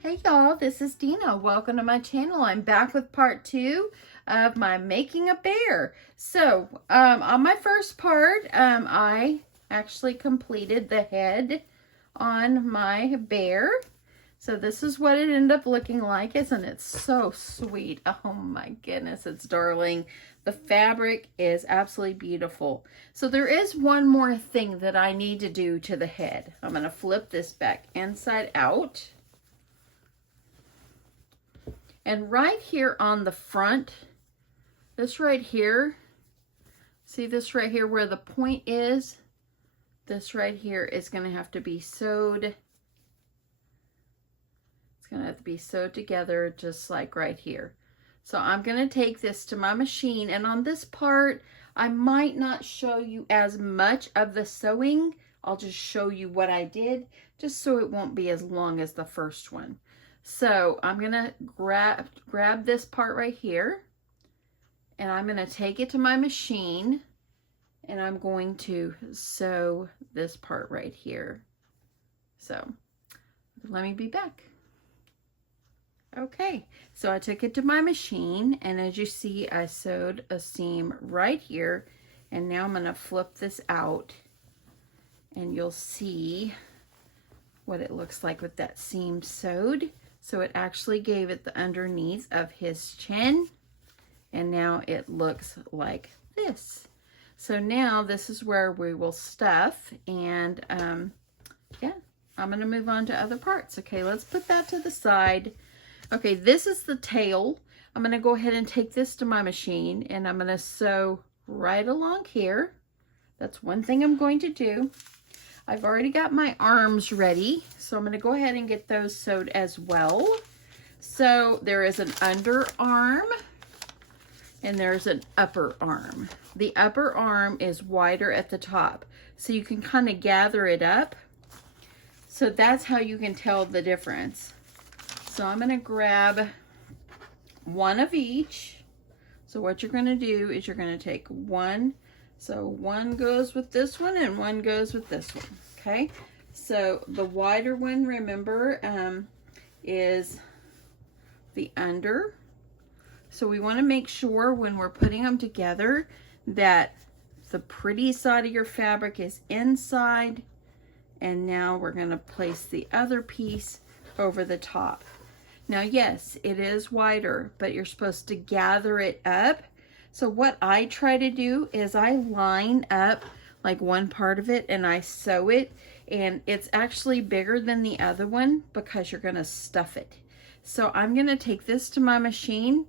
Hey y'all, this is Deanna. Welcome to my channel. I'm back with part 2 of my making a bear. So, on my first part, I actually completed the head on my bear. So this is what it ended up looking like. Isn't it so sweet? Oh my goodness, it's darling. The fabric is absolutely beautiful. So there is one more thing that I need to do to the head. I'm going to flip this back inside out. And right here on the front, this right here, see this right here where the point is? This right here is going to have to be sewed. It's going to have to be sewed together just like right here. So I'm going to take this to my machine, and on this part, I might not show you as much of the sewing. I'll just show you what I did, just so it won't be as long as the first one. So I'm going to grab this part right here, and I'm going to take it to my machine, and I'm going to sew this part right here. So let me be back. Okay, so I took it to my machine, and as you see, I sewed a seam right here, and now I'm going to flip this out, and you'll see what it looks like with that seam sewed. So it actually gave it the underneath of his chin, and now it looks like this. So now this is where we will stuff, and yeah, I'm going to move on to other parts. Okay, let's put that to the side. Okay, this is the tail. I'm going to go ahead and take this to my machine, and I'm going to sew right along here. That's one thing I'm going to do. I've already got my arms ready, so I'm going to go ahead and get those sewed as well. So there is an underarm, and there's an upper arm. The upper arm is wider at the top, so you can kind of gather it up. So that's how you can tell the difference. So I'm going to grab one of each. So what you're going to do is you're going to take one. So one goes with this one and one goes with this one. Okay. So the wider one, remember, is the under. So we want to make sure when we're putting them together that the pretty side of your fabric is inside. And now we're going to place the other piece over the top. Now, yes, it is wider, but you're supposed to gather it up. So what I try to do is I line up like one part of it and I sew it, and it's actually bigger than the other one because you're going to stuff it. So I'm going to take this to my machine,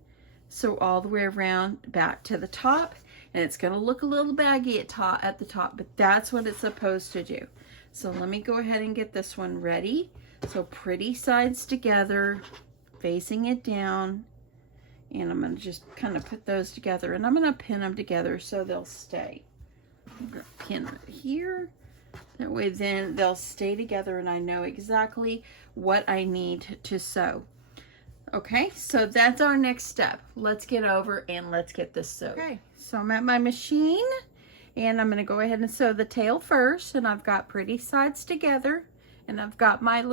sew all the way around back to the top, and it's going to look a little baggy at the top, but that's what it's supposed to do. So let me go ahead and get this one ready. So pretty sides together, facing it down, and I'm going to just kind of put those together, and I'm going to pin them together so they'll stay. I'm going to pin right here. That way then they'll stay together and I know exactly what I need to sew. Okay, so that's our next step. Let's get over and let's get this sewed. Okay, so I'm at my machine, and I'm going to go ahead and sew the tail first, and I've got pretty sides together, and I've got my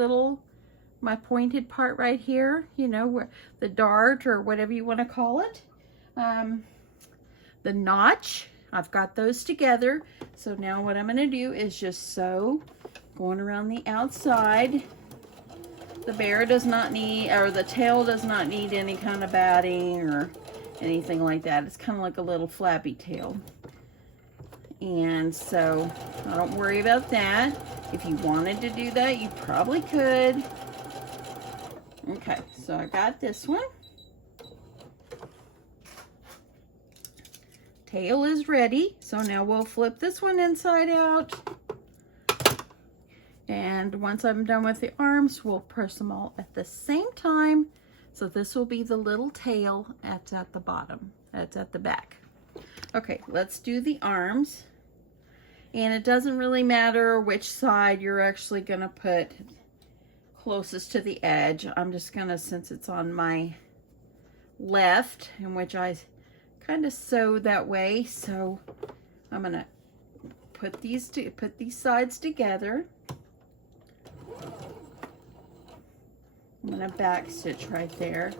pointed part right here, you know, where the dart or whatever you want to call it. The notch, I've got those together. So now what I'm going to do is just sew going around the outside. The bear does not need, or the tail does not need any kind of batting or anything like that. It's kind of like a little flappy tail. And so I don't worry about that. If you wanted to do that, you probably could. Okay, so I got this one. Tail is ready. So now we'll flip this one inside out. And once I'm done with the arms, we'll press them all at the same time. So this will be the little tail that's at the bottom. That's at the back. Okay, let's do the arms. And it doesn't really matter which side you're actually going to put closest to the edge. I'm just gonna, since it's on my left, in which I kind of sewed that way, so I'm gonna put these sides together. I'm going to back stitch right there.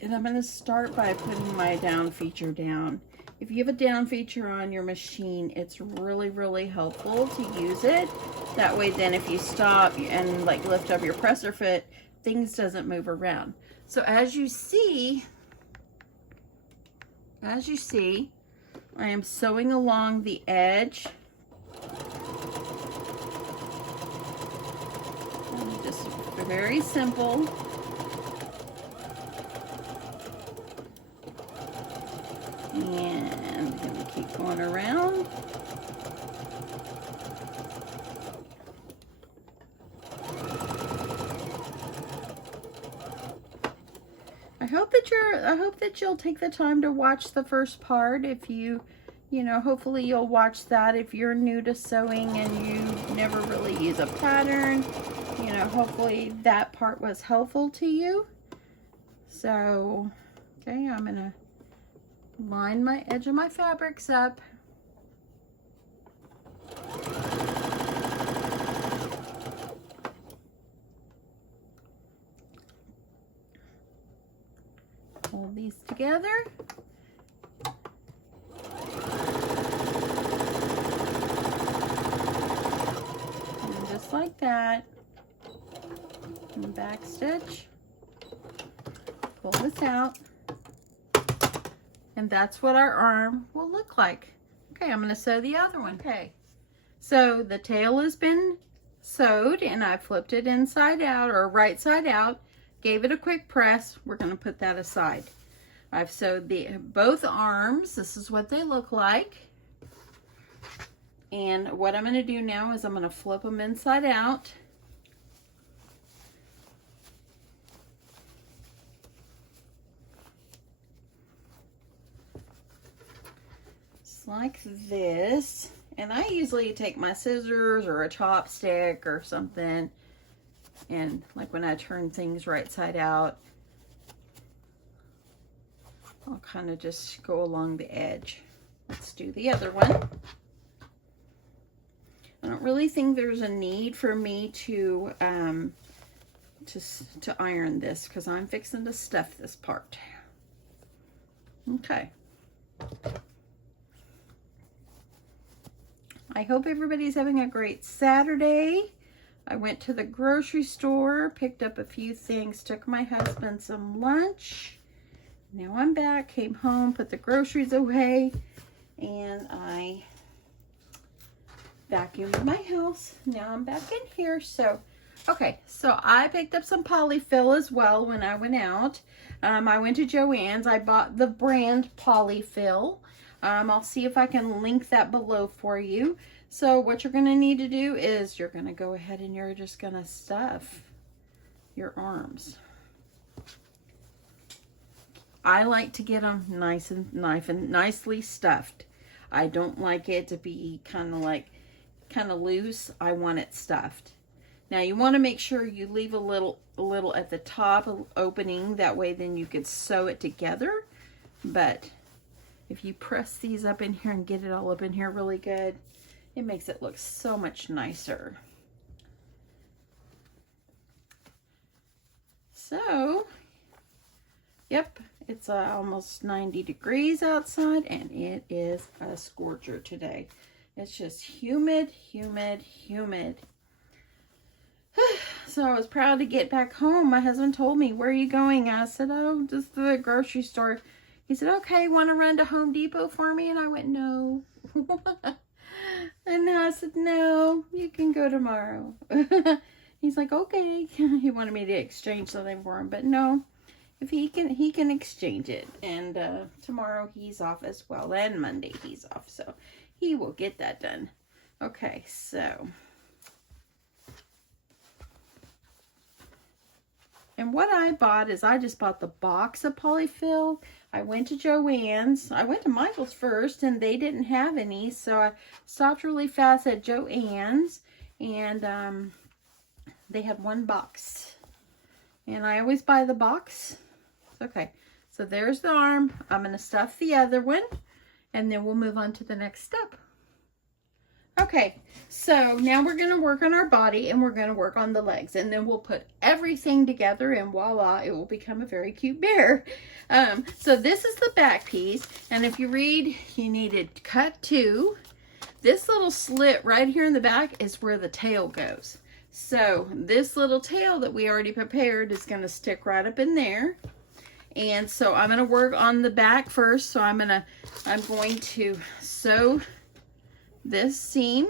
And I'm going to start by putting my down feature down. If you have a down feature on your machine, it's really, really helpful to use it. That way then if you stop and like lift up your presser foot, things doesn't move around. So as you see, I am sewing along the edge. And just very simple. And I'm going to keep going around. I hope that you'll take the time to watch the first part. If you know, hopefully you'll watch that if you're new to sewing and you never really use a pattern. You know, hopefully that part was helpful to you. So, okay, I'm going to line my edge of my fabrics up. Hold these together. And just like that. And back stitch. Pull this out. And that's what our arm will look like. Okay, I'm going to sew the other one. Okay, so the tail has been sewed and I flipped it inside out or right side out, gave it a quick press. We're going to put that aside. I've sewed both arms. This is what they look like. And what I'm going to do now is I'm going to flip them inside out. Like this, and I usually take my scissors or a chopstick or something, and like when I turn things right side out, I'll kind of just go along the edge. Let's do the other one. I don't really think there's a need for me to iron this because I'm fixing to stuff this part. Okay. I hope everybody's having a great Saturday. I went to the grocery store, picked up a few things, took my husband some lunch. Now I'm back, came home, put the groceries away, and I vacuumed my house. Now I'm back in here. So, okay, so I picked up some Polyfill as well when I went out. I went to Joann's. I bought the brand Polyfill. I'll see if I can link that below for you. So what you're going to need to do is you're going to go ahead and you're just going to stuff your arms. I like to get them nice and nicely stuffed. I don't like it to be kind of loose. I want it stuffed. Now you want to make sure you leave a little at the top opening. That way then you could sew it together. But if you press these up in here and get it all up in here really good, it makes it look so much nicer. So, yep, it's almost 90 degrees outside and it is a scorcher today. It's just humid, humid, humid. So I was proud to get back home. My husband told me, "Where are you going?" I said, "Oh, just the grocery store." He said, "Okay, want to run to Home Depot for me?" And I went, "No." And I said, "No, you can go tomorrow." He's like, "Okay." He wanted me to exchange something for him, but no, if he can exchange it. And tomorrow he's off as well, and Monday he's off, so he will get that done. Okay, so. And what I bought is I just bought the box of Polyfill. I went to Joann's. I went to Michael's first, and they didn't have any, so I stopped really fast at Joann's, and they had one box. And I always buy the box. Okay, so there's the arm. I'm going to stuff the other one, and then we'll move on to the next step. Okay, so now we're going to work on our body and we're going to work on the legs, and then we'll put everything together and voila, it will become a very cute bear. So this is the back piece, and if you read, you need to cut 2. This little slit right here in the back is where the tail goes. So this little tail that we already prepared is going to stick right up in there. And so I'm going to work on the back first. So I'm going to sew this seam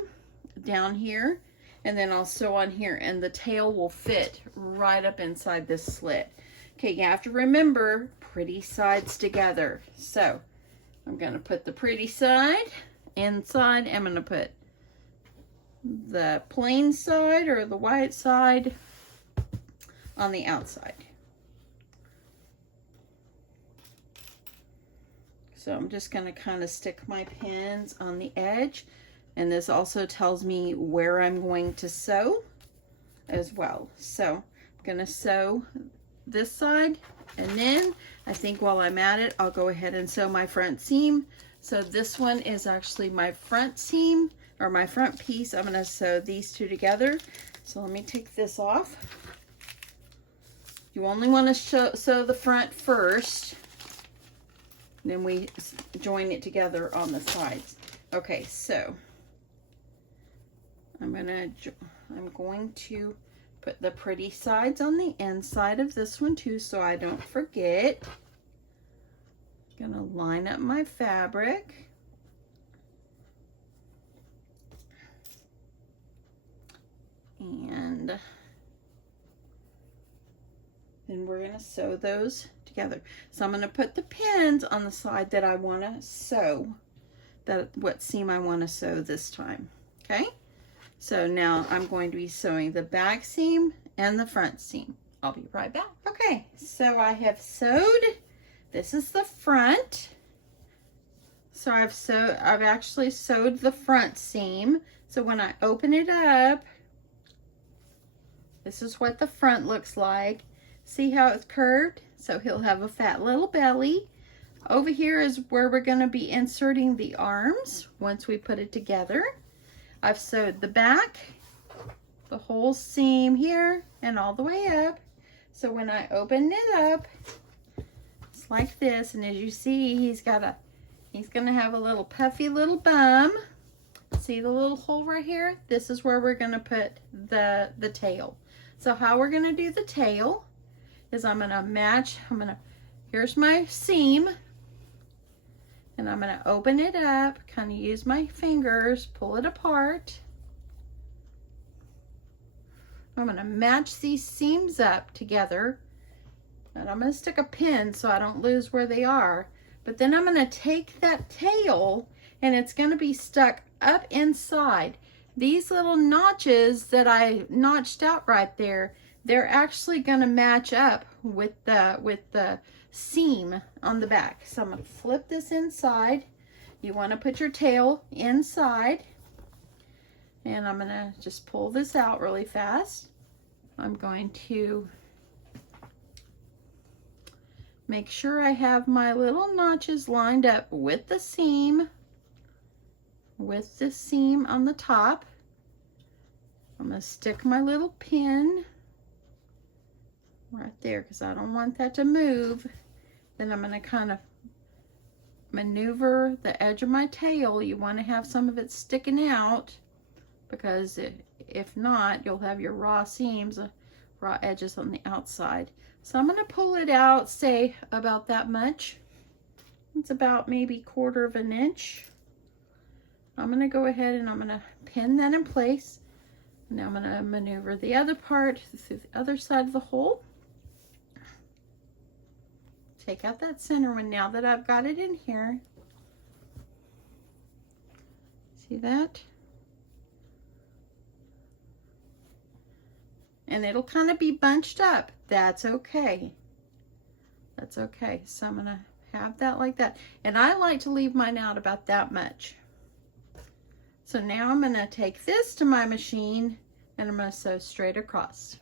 down here, and then I'll sew on here, and the tail will fit right up inside this slit. Okay, you have to remember pretty sides together. So I'm going to put the pretty side inside. I'm going to put the plain side or the white side on the outside. So I'm just going to kind of stick my pins on the edge, and this also tells me where I'm going to sew as well. So I'm going to sew this side, and then I think while I'm at it, I'll go ahead and sew my front seam. So this one is actually my front seam, or my front piece. I'm going to sew these 2 together. So let me take this off. You only want to sew the front first, then we join it together on the sides. Okay, so I'm going to put the pretty sides on the inside of this one too, so I don't forget. I'm going to line up my fabric. And then we're going to sew those together. So I'm going to put the pins on the side that I want to sew, what seam I want to sew this time. Okay, so now I'm going to be sewing the back seam and the front seam. I'll be right back. Okay, so I have sewed, this is the front. So I've actually sewed the front seam. So when I open it up, this is what the front looks like. See how it's curved? So he'll have a fat little belly. Over here is where we're going to be inserting the arms once we put it together. I've sewed the back, the whole seam here, and all the way up. So when I open it up, it's like this. And as you see, he's going to have a little puffy little bum. See the little hole right here? This is where we're going to put the tail. So how we're going to do the tail is here's my seam, and I'm going to open it up, kind of use my fingers, pull it apart. I'm going to match these seams up together, and I'm going to stick a pin so I don't lose where they are. But then I'm going to take that tail, and it's going to be stuck up inside. These little notches that I notched out right there, they're actually going to match up with the seam on the back. So I'm going to flip this inside. You want to put your tail inside, and I'm going to just pull this out really fast. I'm going to make sure I have my little notches lined up with the seam on the top. I'm going to stick my little pin right there because I don't want that to move. Then I'm going to kind of maneuver the edge of my tail. You want to have some of it sticking out, because if not, you'll have your raw seams, raw edges on the outside. So I'm going to pull it out, say about that much. It's about maybe 1/4 of an inch. I'm going to go ahead and I'm going to pin that in place. Now I'm going to maneuver the other part through the other side of the hole. Take out that center one now that I've got it in here. See that? And it'll kind of be bunched up. That's okay. That's okay. So I'm going to have that like that. And I like to leave mine out about that much. So now I'm going to take this to my machine and I'm going to sew straight across.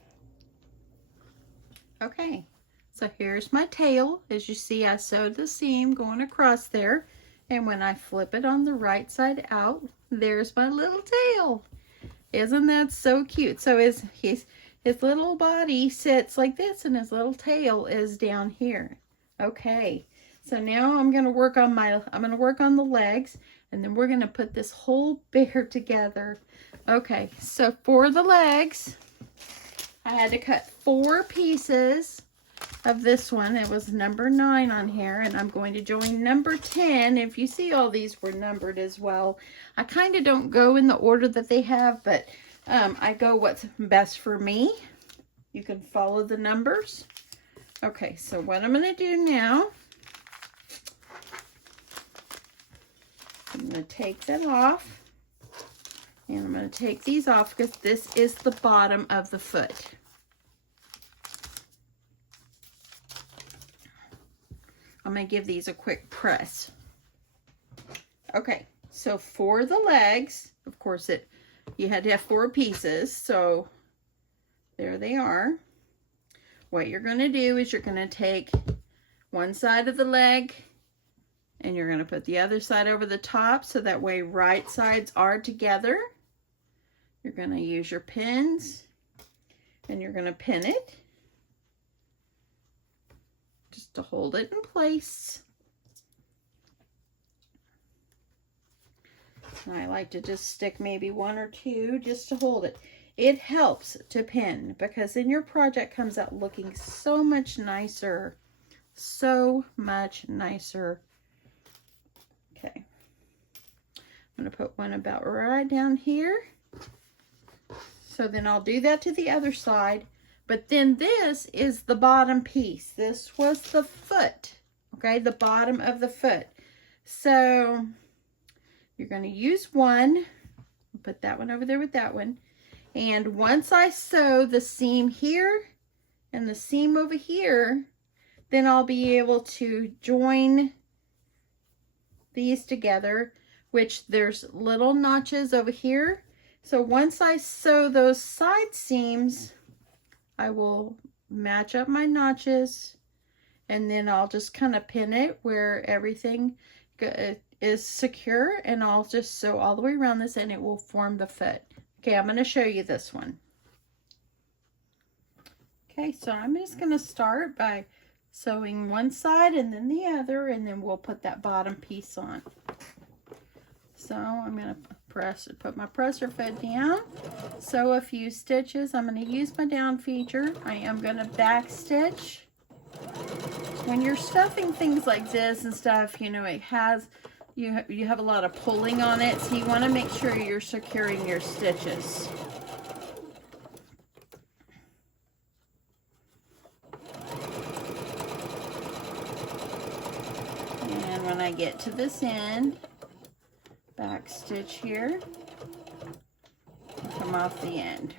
Okay, so here's my tail. As you see, I sewed the seam going across there. And when I flip it on the right side out, there's my little tail. Isn't that so cute? So his little body sits like this and his little tail is down here. Okay, so now I'm gonna work on the legs, and then we're gonna put this whole bear together. Okay, so for the legs, I had to cut 4 pieces of this one. It was number 9 on here, and I'm going to join number 10. If you see, all these were numbered as well. I kind of don't go in the order that they have, but I go what's best for me. You can follow the numbers. Okay, so what I'm going to do now, I'm going to take that off, and I'm going to take these off because this is the bottom of the foot. I'm going to give these a quick press. Okay, so for the legs, of course, you had to have 4 pieces, so there they are. What you're going to do is you're going to take one side of the leg and you're going to put the other side over the top, so that way right sides are together. You're going to use your pins and you're going to pin it just to hold it in place. And I like to just stick maybe 1 or 2 just to hold it. It helps to pin because then your project comes out looking so much nicer. So much nicer. Okay. I'm going to put one about right down here. So then I'll do that to the other side. But then this is the bottom piece. This was the foot. Okay, the bottom of the foot. So you're going to use one. Put that one over there with that one. And once I sew the seam here and the seam over here, then I'll be able to join these together, which there's little notches over here. So once I sew those side seams, I will match up my notches, and then I'll just kind of pin it where everything is secure, and I'll just sew all the way around this and it will form the foot. Okay, I'm going to show you this one. Okay, so I'm just going to start by sewing one side and then the other, and then we'll put that bottom piece on. So I'm going to put my presser foot down, sew a few stitches. I'm going to use my down feature. I am going to back stitch. When you're stuffing things like this and stuff, you know, it has, you have a lot of pulling on it, so you want to make sure you're securing your stitches. And when I get to this end, back stitch here, come off the end.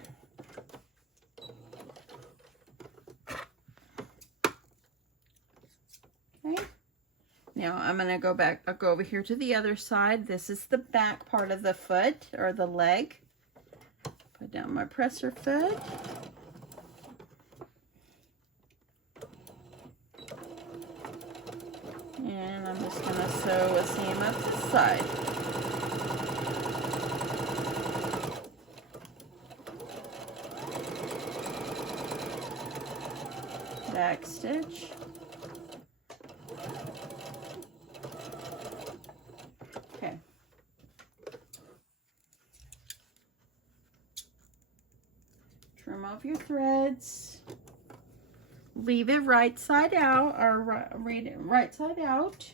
Okay. Now I'm going to go back, I'll go over here to the other side. This is the back part of the foot or the leg. Put down my presser foot. And I'm just going to sew a seam up this side. Back stitch. Okay. Trim off your threads. Leave it right side out, or read it right side out.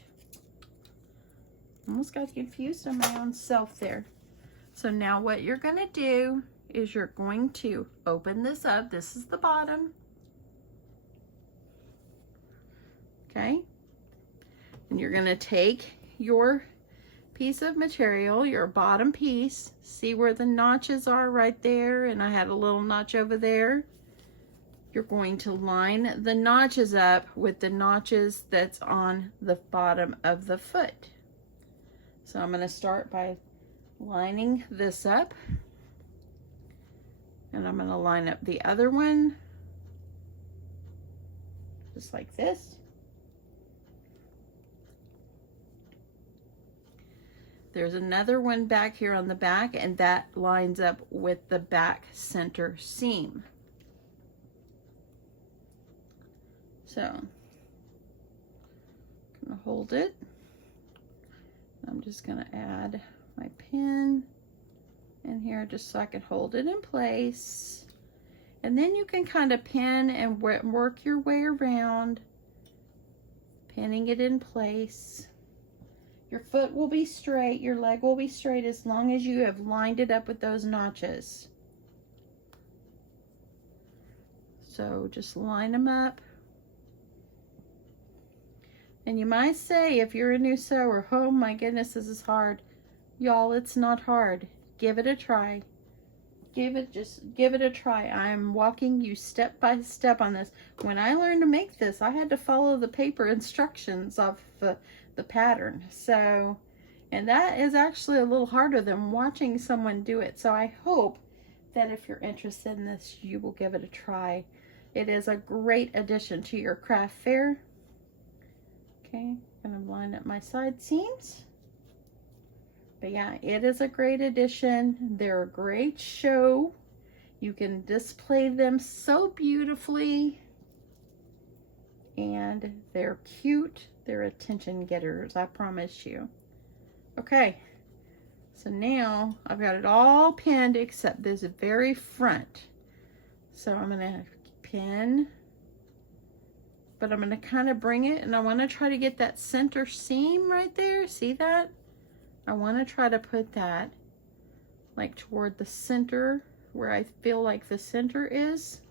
Almost got confused on my own self there. So now what you're going to do is you're going to open this up. This is the bottom. Okay. And you're going to take your piece of material, your bottom piece, see where the notches are right there, and I had a little notch over there. You're going to line the notches up with the notches that's on the bottom of the foot. So I'm going to start by lining this up, and I'm going to line up the other one just like this. There's another one back here on the back, and that lines up with the back center seam. So I'm gonna hold it. I'm just gonna add my pin in here just so I can hold it in place. And then you can kind of pin and work your way around, pinning it in place. Your foot will be straight, your leg will be straight as long as you have lined it up with those notches. So just line them up. And you might say, if you're a new sewer, oh my goodness, this is hard. Y'all, it's not hard. Give it a try. Just give it a try. I'm walking you step by step on this. When I learned to make this, I had to follow the paper instructions of the pattern. So, and that is actually a little harder than watching someone do it. So I hope that if you're interested in this, you will give it a try. It is a great addition to your craft fair. Okay, gonna line up my side seams. But yeah, it is a great addition. They're a great show. You can display them so beautifully. And they're cute. They're attention getters, I promise you. Okay, so now I've got it all pinned except this very front. So I'm gonna pin, but I'm gonna kind of bring it, and I wanna try to get that center seam right there. See that? I want to try to put that like toward the center, where I feel like the center is.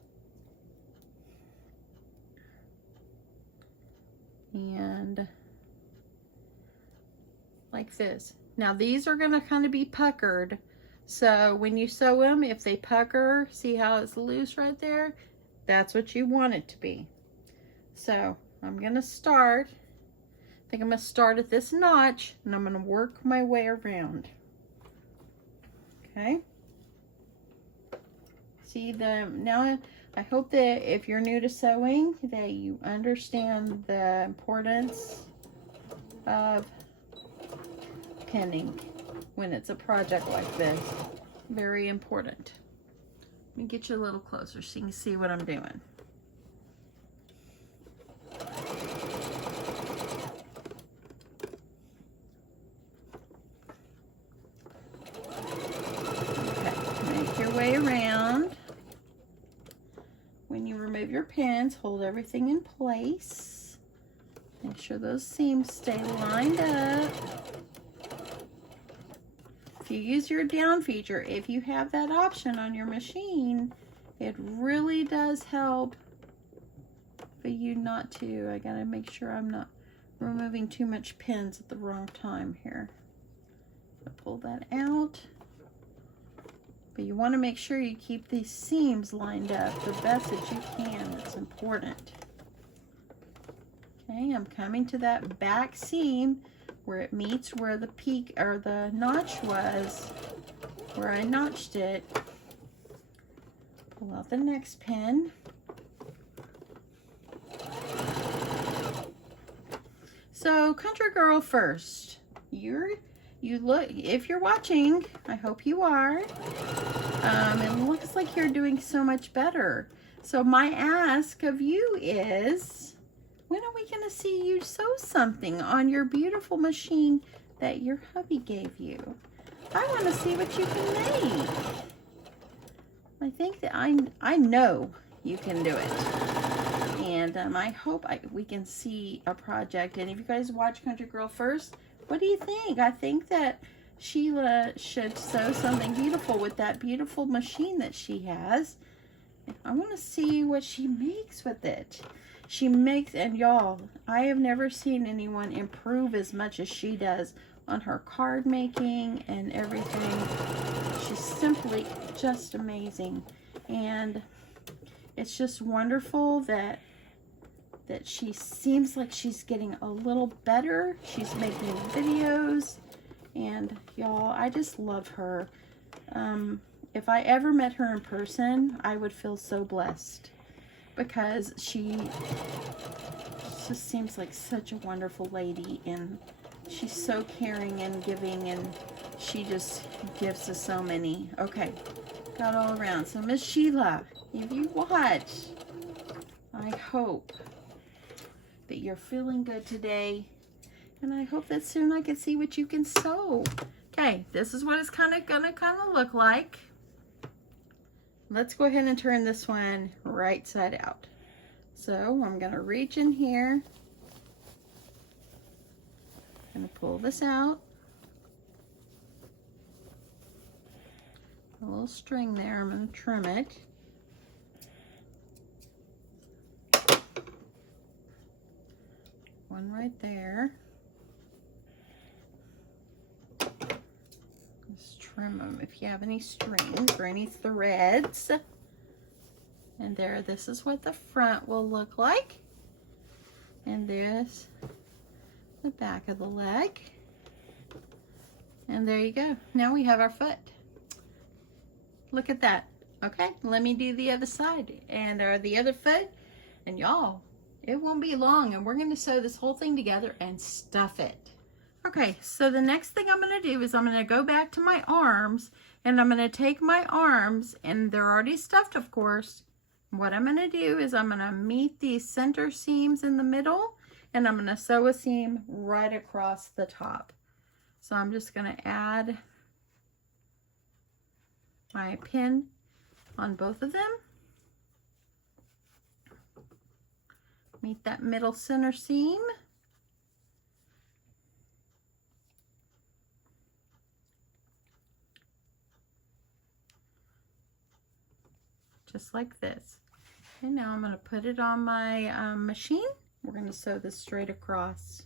And like this. Now these are going to kind of be puckered. So when you sew them, if they pucker, see how it's loose right there? That's what you want it to be. So I'm going to start. I think I'm going to start at this notch, and I'm going to work my way around. Okay. See now I hope that if you're new to sewing, that you understand the importance of pinning when it's a project like this. Very important. Let me get you a little closer so you can see what I'm doing. Way around. When you remove your pins, hold everything in place. Make sure those seams stay lined up. If you use your down feature, if you have that option on your machine, it really does help for you not to. I gotta make sure I'm not removing too much pins at the wrong time here. So pull that out. But you want to make sure you keep these seams lined up the best that you can. It's important. Okay, I'm coming to that back seam where it meets where the peak or the notch was, where I notched it. Pull out the next pin. So, country girl first. You look, if you're watching, I hope you are. It looks like you're doing so much better. So my ask of you is, when are we gonna see you sew something on your beautiful machine that your hubby gave you? I wanna see what you can make. I think that I know you can do it. And I hope we can see a project. And if you guys watch Country Girl first, what do you think? I think that Sheila should sew something beautiful with that beautiful machine that she has. I want to see what she makes with it. She makes, and y'all, I have never seen anyone improve as much as she does on her card making and everything. She's simply just amazing. And it's just wonderful that she seems like she's getting a little better. She's making videos, and y'all, I just love her. If I ever met her in person, I would feel so blessed, because she just seems like such a wonderful lady, and She's so caring and giving, and she just gives us so many. Okay, got all around. So Miss Sheila, if you watch, I hope that you're feeling good today, and I hope that soon I can see what you can sew. Okay, this is what it's gonna look like. Let's go ahead and turn this one right side out. So I'm gonna reach in here, gonna pull this out. A little string there, I'm gonna trim it. One right there. Just trim them if you have any strings or any threads. And there, this is what the front will look like. And there's the back of the leg. And there you go. Now we have our foot. Look at that. Okay, let me do the other side and the other foot. And y'all, it won't be long, and we're going to sew this whole thing together and stuff it. Okay, so the next thing I'm going to do is I'm going to go back to my arms, and I'm going to take my arms, and they're already stuffed, of course. What I'm going to do is I'm going to meet these center seams in the middle, and I'm going to sew a seam right across the top. So I'm just going to add my pin on both of them. Meet that middle center seam. Just like this. And now I'm going to put it on my machine. We're going to sew this straight across.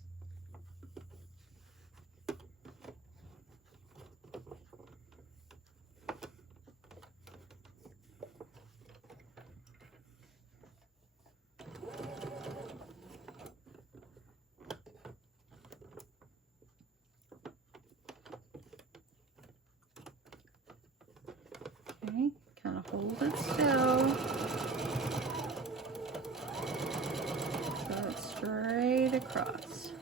Okay, kind of hold it still. Sew it straight across.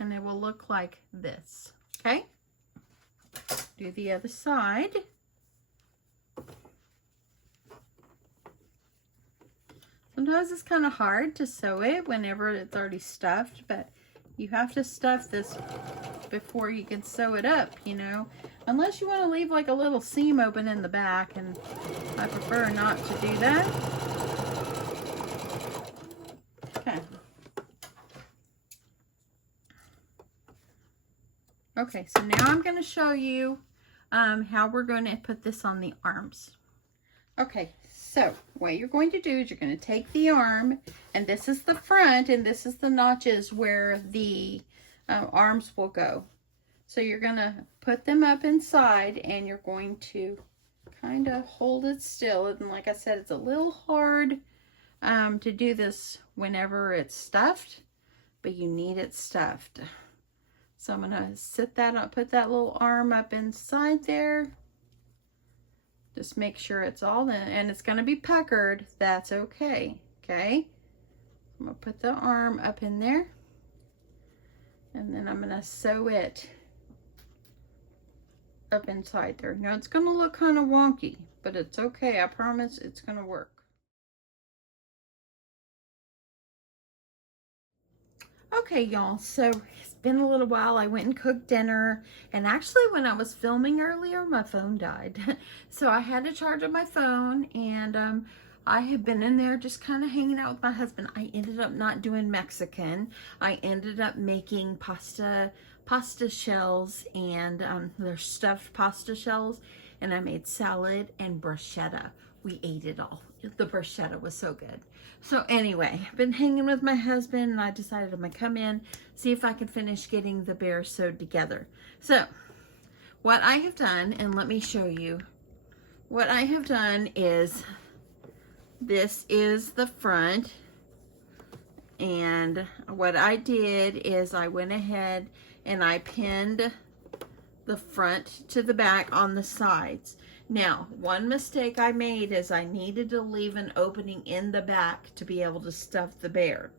And it will look like this, okay? Do the other side. Sometimes it's kind of hard to sew it whenever it's already stuffed, but you have to stuff this before you can sew it up, you know, unless you want to leave like a little seam open in the back, and I prefer not to do that. Okay. Okay, so now I'm going to show you how we're going to put this on the arms. Okay, so what you're going to do is you're going to take the arm, and this is the front, and this is the notches where the arms will go. So you're going to put them up inside, and you're going to kind of hold it still. And like I said, it's a little hard to do this whenever it's stuffed, but you need it stuffed. So I'm going to sit that up, put that little arm up inside there. Just make sure it's all in, and it's going to be puckered. That's okay. Okay. I'm going to put the arm up in there, and then I'm going to sew it up inside there. Now it's going to look kind of wonky, but it's okay. I promise it's going to work. Okay, y'all, so it's been a little while. I went and cooked dinner, and actually when I was filming earlier, my phone died. So I had to charge up my phone, and I have been in there just kind of hanging out with my husband. I ended up not doing Mexican. I ended up making pasta shells, and they're stuffed pasta shells, and I made salad and bruschetta. We ate it all. The bruschetta was so good. So anyway, I've been hanging with my husband, and I decided I'm gonna come in, see if I can finish getting the bear sewed together. So what I have done, and let me show you, what I have done is, this is the front, and what I did is I went ahead and I pinned the front to the back on the sides. Now, one mistake I made is I needed to leave an opening in the back to be able to stuff the bear.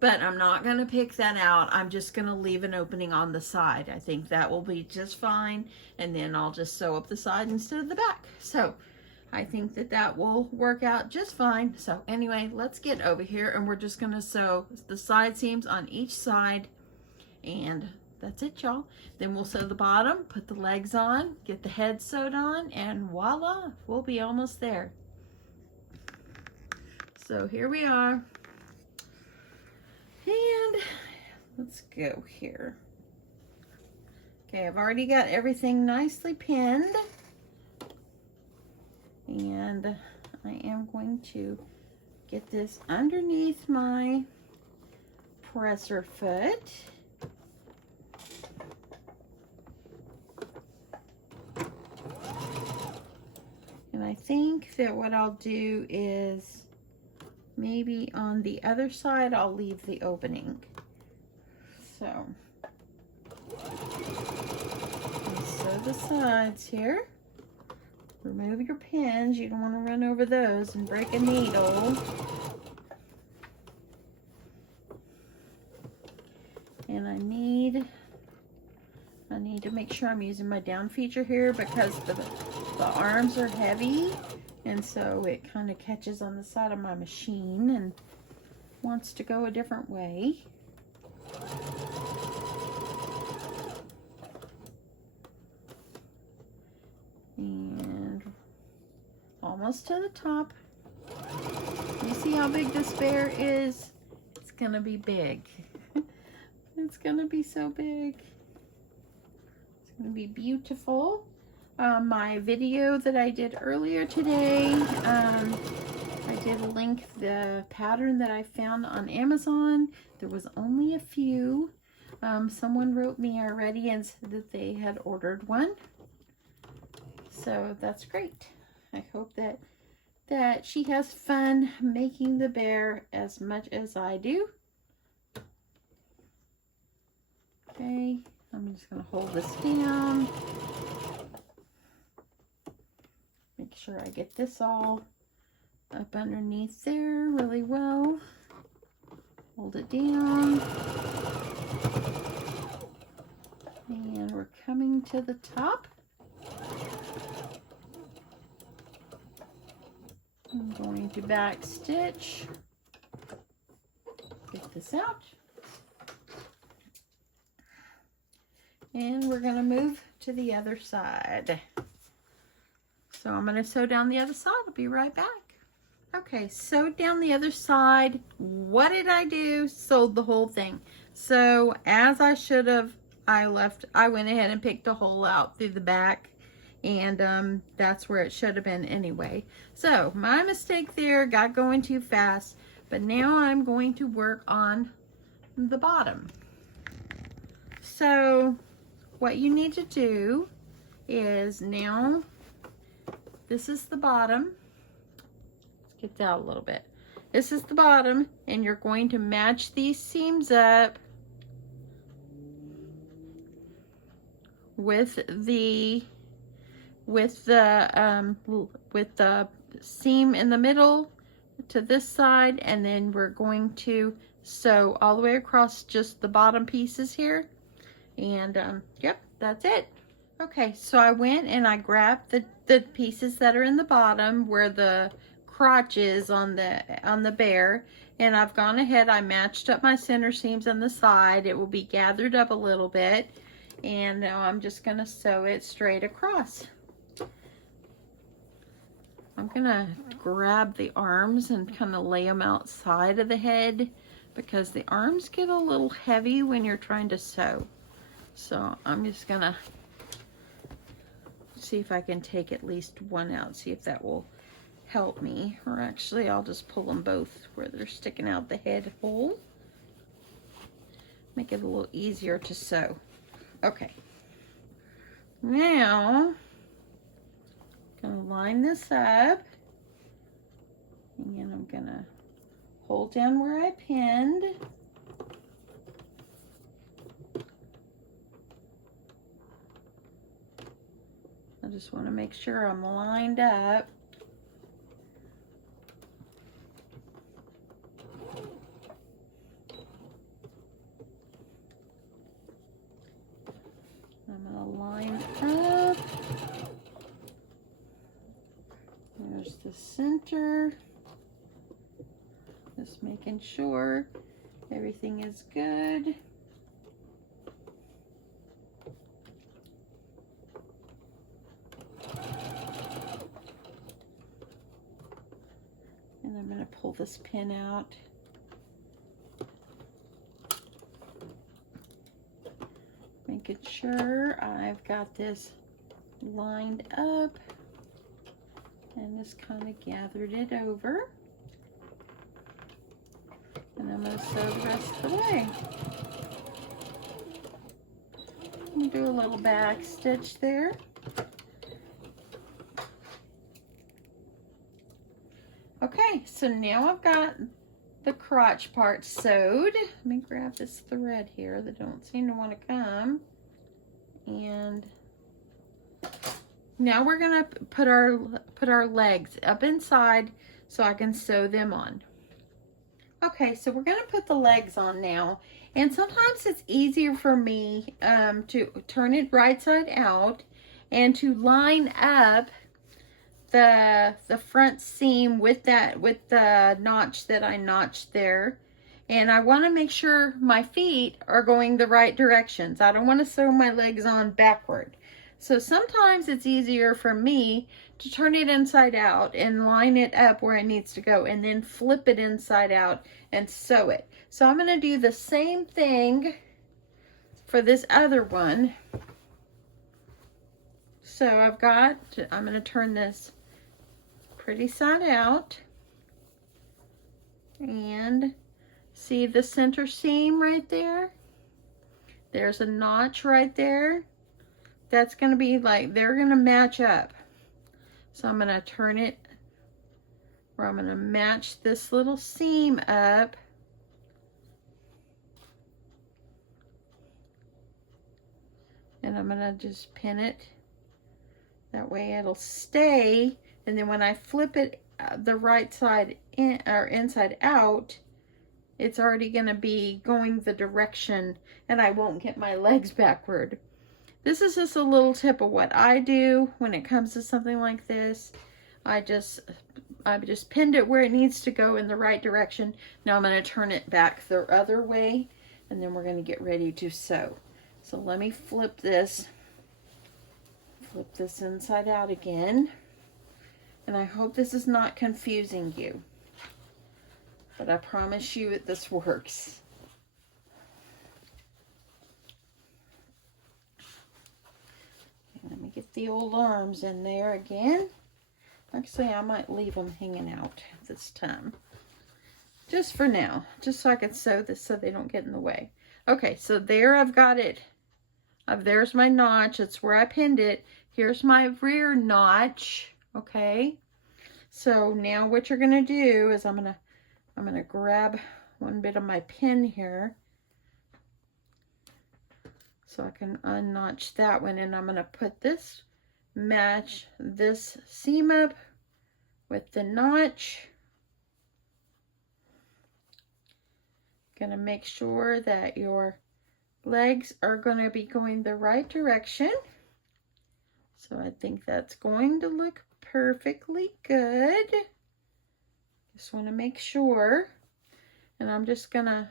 But I'm not going to pick that out. I'm just going to leave an opening on the side. I think that will be just fine. And then I'll just sew up the side instead of the back. So I think that that will work out just fine. So anyway, let's get over here and we're just going to sew the side seams on each side. And that's it, y'all. Then we'll sew the bottom, put the legs on, get the head sewed on, and voila, we'll be almost there. So here we are. And let's go here. Okay, I've already got everything nicely pinned. And I am going to get this underneath my presser foot. And I think that what I'll do is maybe on the other side, I'll leave the opening. So, sew the sides here. Remove your pins. You don't want to run over those and break a needle. And I need to make sure I'm using my down feature here because the arms are heavy. And so it kind of catches on the side of my machine and wants to go a different way. And almost to the top. You see how big this bear is? It's gonna be big. It's gonna be so big. It's gonna be beautiful. My video that I did earlier today, I did link the pattern that I found on Amazon. There was only a few. Someone wrote me already and said that they had ordered one. So that's great. I hope that she has fun making the bear as much as I do. Okay, I'm just going to hold this down. Make sure I get this all up underneath there really well. Hold it down. And we're coming to the top. I'm going to back stitch. Get this out. And we're going to move to the other side. So I'm going to sew down the other side. I'll be right back. Okay, sewed down the other side. What did I do? Sewed the whole thing. So as I should have, I went ahead and picked a hole out through the back. And that's where it should have been anyway. So my mistake there, got going too fast. But now I'm going to work on the bottom. So what you need to do is now, this is the bottom. Let's get that out a little bit. This is the bottom, and you're going to match these seams up with the seam in the middle to this side, and then we're going to sew all the way across just the bottom pieces here. And yep, that's it. Okay, so I went and I grabbed the pieces that are in the bottom where the crotch is on the bear, and I've gone ahead, I matched up my center seams on the side. It will be gathered up a little bit, and now I'm just gonna sew it straight across. I'm gonna grab the arms and kind of lay them outside of the head because the arms get a little heavy when you're trying to sew. So I'm just gonna see if I can take at least one out, see if that will help me. Or actually, I'll just pull them both where they're sticking out the head hole. Make it a little easier to sew. Okay. Now, I'm gonna line this up. And I'm gonna hold down where I pinned. just want to make sure I'm lined up. I'm going to line up. There's the center. Just making sure everything is good. And I'm going to pull this pin out. Making sure I've got this lined up and just kind of gathered it over. And I'm going to sew the rest of the way. I'm going to do a little back stitch there. Okay, so now I've got the crotch part sewed. Let me grab this thread here that don't seem to want to come. And now we're gonna put our legs up inside so I can sew them on. Okay, so we're gonna put the legs on now. And sometimes it's easier for me to turn it right side out and to line up the front seam with the notch that I notched there. And I want to make sure my feet are going the right directions. I don't want to sew my legs on backward. So sometimes it's easier for me to turn it inside out and line it up where it needs to go and then flip it inside out and sew it. So I'm going to do the same thing for this other one. So I'm going to turn this pretty side out and see the center seam right there? There's a notch right there. That's going to be like, they're going to match up. So I'm going to turn it where I'm going to match this little seam up. And I'm going to just pin it. That way it'll stay. And then when I flip it the right side in or inside out, it's already going to be going the direction and I won't get my legs backward. This is just a little tip of what I do when it comes to something like this. I've just pinned it where it needs to go in the right direction. Now I'm going to turn it back the other way and then we're going to get ready to sew. So let me flip this inside out again. And I hope this is not confusing you. But I promise you this works. Let me get the old arms in there again. Actually, I might leave them hanging out this time. Just for now. Just so I can sew this so they don't get in the way. Okay, so there I've got it. There's my notch. It's where I pinned it. Here's my rear notch. Okay. So now what you're going to do is I'm going to grab one bit of my pin here so I can unnotch that one, and I'm going to match this seam up with the notch. Going to make sure that your legs are going to be going the right direction. So I think that's going to look perfectly good. Just want to make sure. And I'm just going to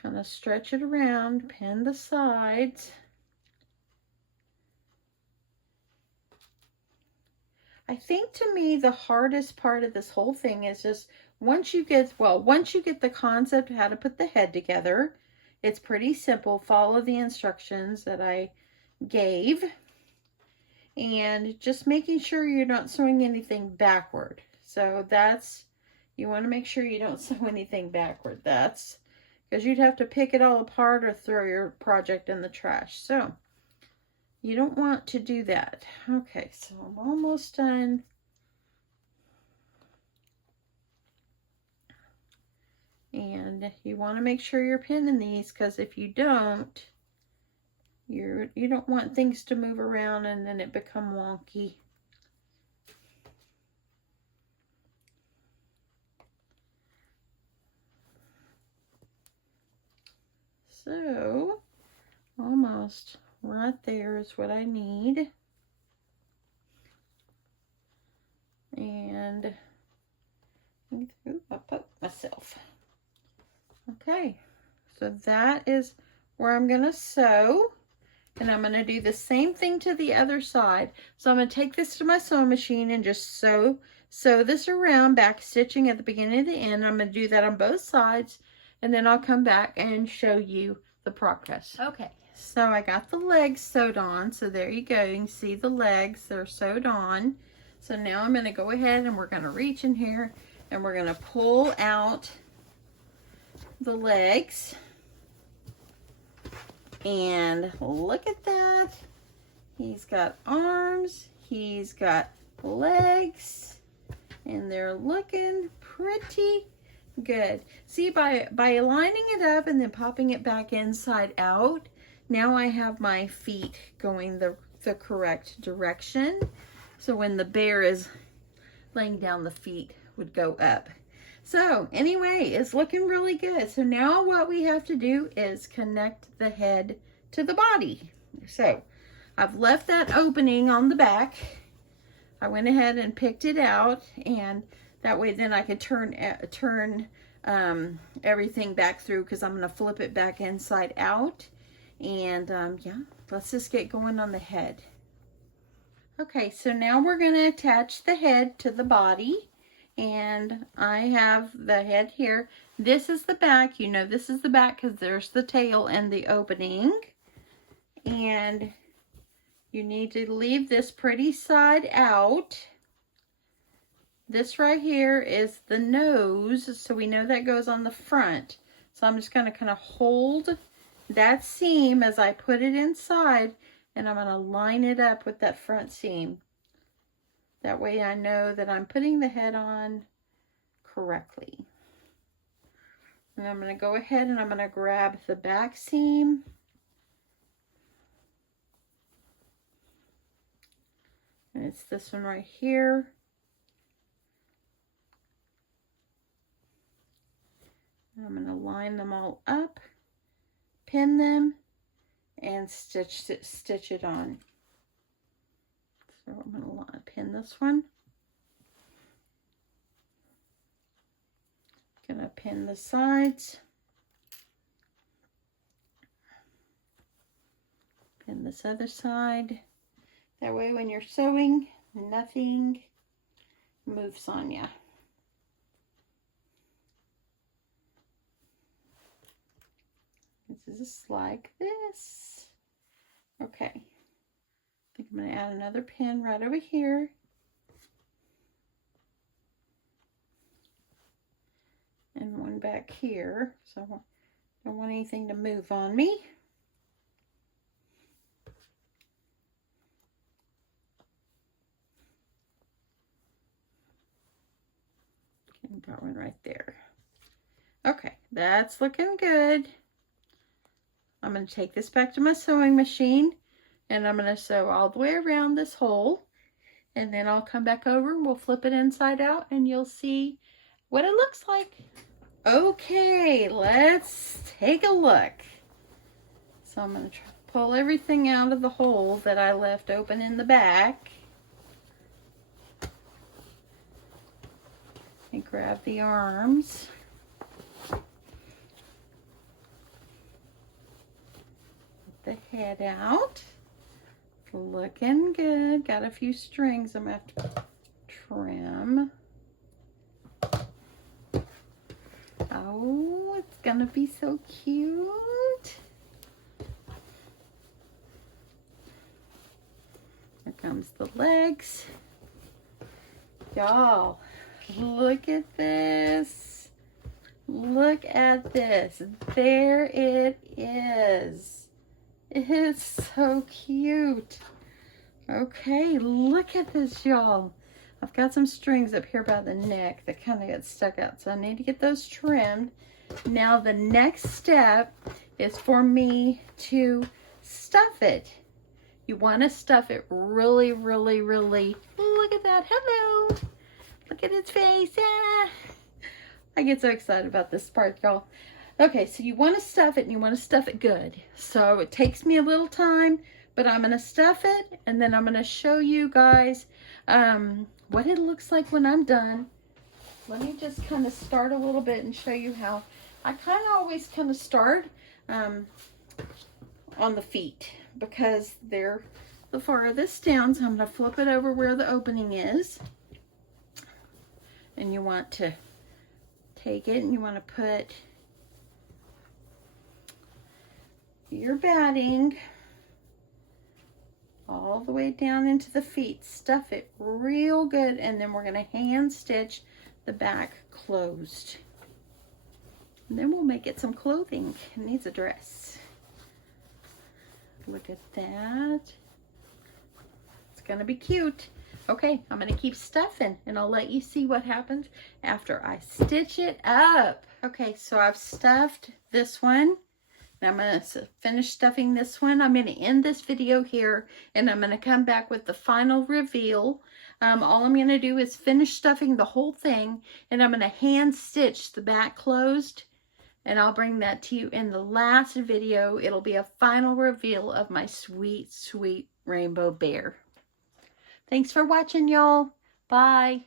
kind of stretch it around, pin the sides. I think to me the hardest part of this whole thing is just once you get the concept of how to put the head together, it's pretty simple. Follow the instructions that I gave. And just making sure you're not sewing anything backward. So you want to make sure you don't sew anything backward. That's because you'd have to pick it all apart or throw your project in the trash. So you don't want to do that. Okay, so I'm almost done. And you want to make sure you're pinning these, because if you don't, You don't want things to move around and then it become wonky. So, almost right there is what I need. And I poked myself. Okay, so that is where I'm going to sew. And I'm going to do the same thing to the other side. So I'm going to take this to my sewing machine and just sew this around, back stitching at the beginning and the end. I'm going to do that on both sides. And then I'll come back and show you the progress. Okay, so I got the legs sewed on. So there you go. You can see the legs. They're sewed on. So now I'm going to go ahead and we're going to reach in here and we're going to pull out the legs. And look at that. He's got arms. He's got legs. And they're looking pretty good. See, by lining it up and then popping it back inside out, now I have my feet going the correct direction. So when the bear is laying down, the feet would go up. So anyway, it's looking really good. So now what we have to do is connect the head to the body. So I've left that opening on the back. I went ahead and picked it out, and that way then I could turn everything back through, because I'm going to flip it back inside out. And yeah, let's just get going on the head. Okay, so now we're going to attach the head to the body. And I have the head here. This is the back. You know this is the back because there's the tail and the opening. And you need to leave this pretty side out. This right here is the nose, so we know that goes on the front. So I'm just going to kind of hold that seam as I put it inside, and I'm going to line it up with that front seam. That way I know that I'm putting the head on correctly. And I'm going to go ahead and I'm going to grab the back seam. And it's this one right here. And I'm going to line them all up, pin them, and stitch it on. So I'm going to pin this one. Going to pin the sides. Pin this other side. That way when you're sewing, nothing moves on you. This is like this. Okay. I think I'm going to add another pin right over here. And one back here. So I don't want anything to move on me. And got one right there. Okay, that's looking good. I'm going to take this back to my sewing machine. And I'm going to sew all the way around this hole. And then I'll come back over and we'll flip it inside out and you'll see what it looks like. Okay, let's take a look. So I'm going to pull everything out of the hole that I left open in the back. And grab the arms. Get the head out. Looking good. Got a few strings I'm going to have to trim. Oh, it's going to be so cute. Here comes the legs. Y'all, look at this. Look at this. There it is. It is so cute. Okay, look at this, y'all. I've got some strings up here by the neck that kind of get stuck out, so I need to get those trimmed. Now the next step is for me to stuff it. You want to stuff it really, really, really. Look at that. Hello. Look at its face. Yeah. I get so excited about this part, y'all. Okay, so you want to stuff it, and you want to stuff it good. So it takes me a little time, but I'm going to stuff it, and then I'm going to show you guys what it looks like when I'm done. Let me just kind of start a little bit and show you how I kind of always kind of start on the feet, because they're the farthest down. So I'm going to flip it over where the opening is. And you want to take it and you want to put your batting all the way down into the feet. Stuff it real good, and then we're going to hand stitch the back closed. And then we'll make it some clothing. It needs a dress. Look at that. It's going to be cute. Okay, I'm going to keep stuffing, and I'll let you see what happens after I stitch it up. Okay, so I've stuffed this one. Now I'm going to finish stuffing this one. I'm going to end this video here, and I'm going to come back with the final reveal. All I'm going to do is finish stuffing the whole thing, and I'm going to hand stitch the back closed, and I'll bring that to you in the last video. It'll be a final reveal of my sweet, sweet rainbow bear. Thanks for watching, y'all. Bye.